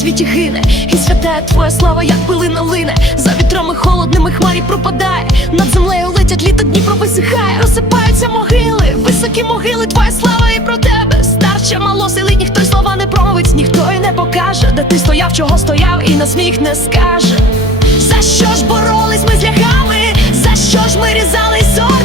світі гине, і святая твоя слава, як пилина лине, за вітрами холодними хмарі пропадає, над землею летять літо Дніпро висихає, розсипаються могили, високі могили, твоя слава і про тебе. Старче мало сили, ніхто й слова не промовить, ніхто й не покаже, де ти стояв, чого стояв, і на сміх не скаже. За що ж боролись ми з ляхами? За що ж ми різались ордами?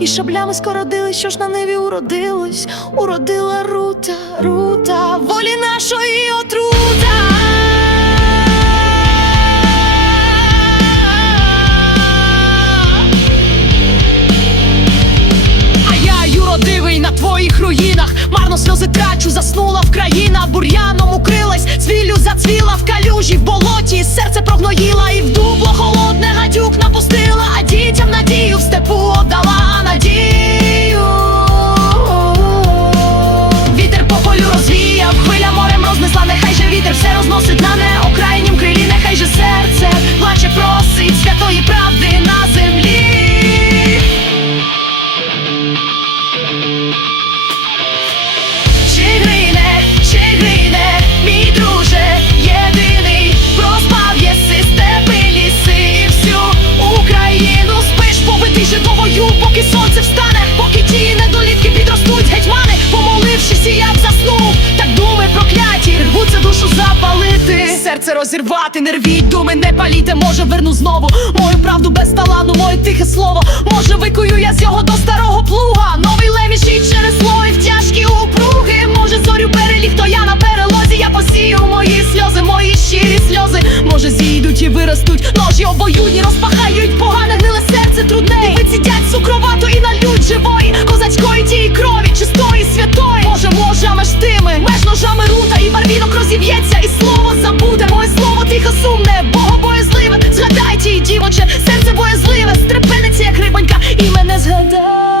І шаблями скородили, що ж на ниві уродилось, уродила рута, рута, волі нашої отрута. Твоїх руїнах, марно сльози трачу, заснула в країна, бур'яном укрилась, цвіллю зацвіла в калюжі, в болоті, серце прогноїла, і в дубло холодне гадюк напустила, а дітям надію в степу отдала серце розірвати, не думи, не паліте, може верну знову. Мою правду без талану, моє тихе слово, може викую я з його до старого плуга, новий леміш і через слой в тяжкі упруги, може зорю переліг, то я на перелозі, я посію мої сльози, мої щирі сльози, може зійдуть і виростуть, ножі обоюдні розпахають, погане гниле серце трудне, і вицідять цукровату і нальють живої, козацької тієї крові, чистої, святої, може, може, меж тими, меж ножами рута і барвінок розіб'ється, і слово забуде, моє слово тихо сумне, богобоязливе Згадай тій дівоче, серце боязливе, стрепенеться, як рибонька, і мене згадай.